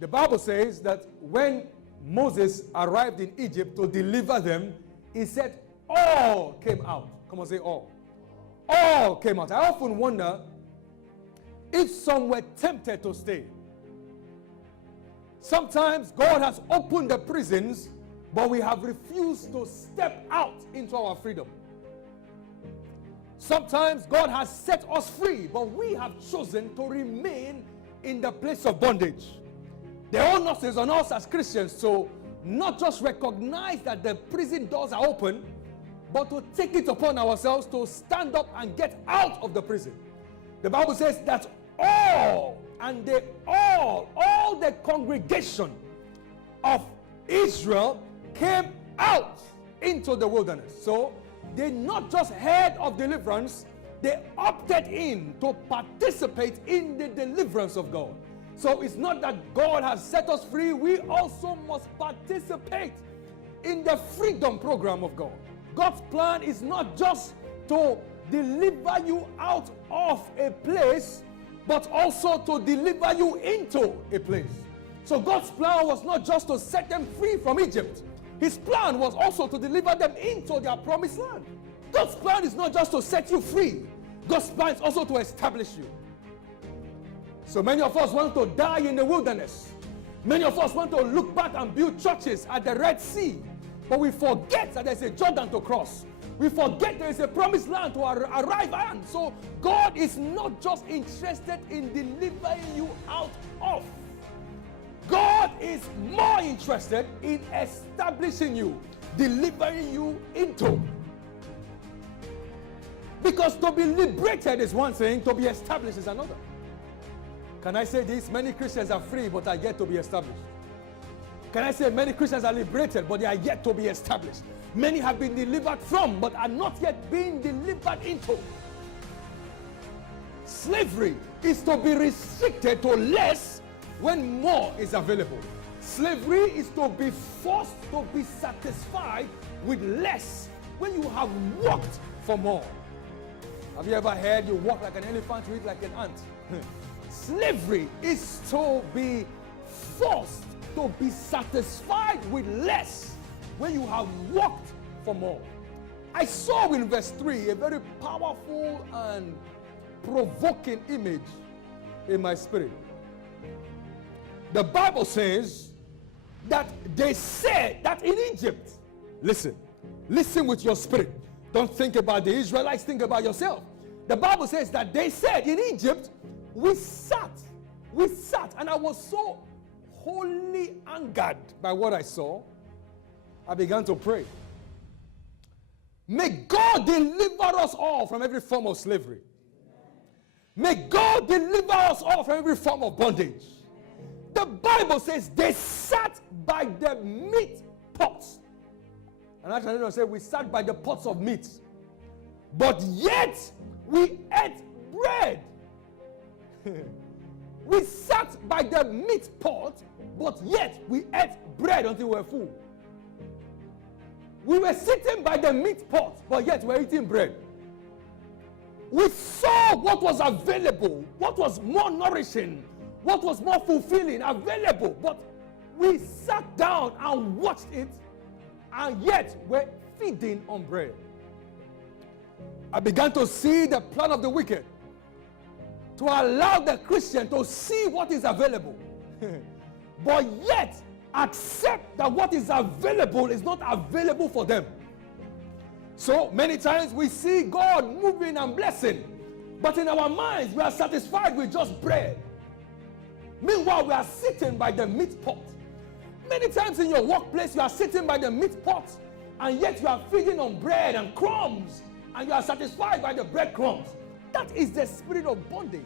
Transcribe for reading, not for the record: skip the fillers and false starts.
The Bible says that when Moses arrived in Egypt to deliver them, he said, all came out. Come on, say all. All came out. I often wonder if some were tempted to stay. Sometimes God has opened the prisons, but we have refused to step out into our freedom. Sometimes God has set us free, but we have chosen to remain in the place of bondage. The onus is on us as Christians to not just recognize that the prison doors are open, but to take it upon ourselves to stand up and get out of the prison. The Bible says that all the congregation of Israel came out into the wilderness. So they not just heard of deliverance, they opted in to participate in the deliverance of God. So it's not that God has set us free, we also must participate in the freedom program of God. God's plan is not just to deliver you out of a place, but also to deliver you into a place. So God's plan was not just to set them free from Egypt. His plan was also to deliver them into their promised land. God's plan is not just to set you free. God's plan is also to establish you. So many of us want to die in the wilderness. Many of us want to look back and build churches at the Red Sea. But we forget that there's a Jordan to cross. We forget there is a promised land to arrive at. So God is not just interested in delivering you out of. God is more interested in establishing you, delivering you into. Because to be liberated is one thing, to be established is another. Can I say this? Many Christians are free but are yet to be established. Can I say many Christians are liberated but they are yet to be established? Many have been delivered from but are not yet being delivered into. Slavery is to be restricted to less when more is available. Slavery is to be forced to be satisfied with less when you have worked for more. Have you ever heard you walk like an elephant, you eat like an ant? Slavery is to be forced to be satisfied with less when you have worked for more. I saw in verse 3 a very powerful and provoking image in my spirit. The Bible says that they said that in Egypt, listen with your spirit. Don't think about the Israelites, think about yourself. The Bible says that they said in Egypt, we sat, and I was so wholly angered by what I saw. I began to pray. May God deliver us all from every form of slavery. May God deliver us all from every form of bondage. The Bible says they sat by the meat pots. And actually, I say we sat by the pots of meat. But yet, we ate bread. We sat by the meat pot, but yet we ate bread until we were full. We were sitting by the meat pot, but yet we were eating bread. We saw what was available, what was more nourishing, what was more fulfilling, available, but we sat down and watched it, and yet we're feeding on bread. I began to see the plan of the wicked to allow the Christian to see what is available, but yet accept that what is available is not available for them. So many times we see God moving and blessing, but in our minds we are satisfied with just bread. Meanwhile, we are sitting by the meat pot. Many times in your workplace, you are sitting by the meat pot, and yet you are feeding on bread and crumbs, and you are satisfied by the breadcrumbs. That is the spirit of bondage.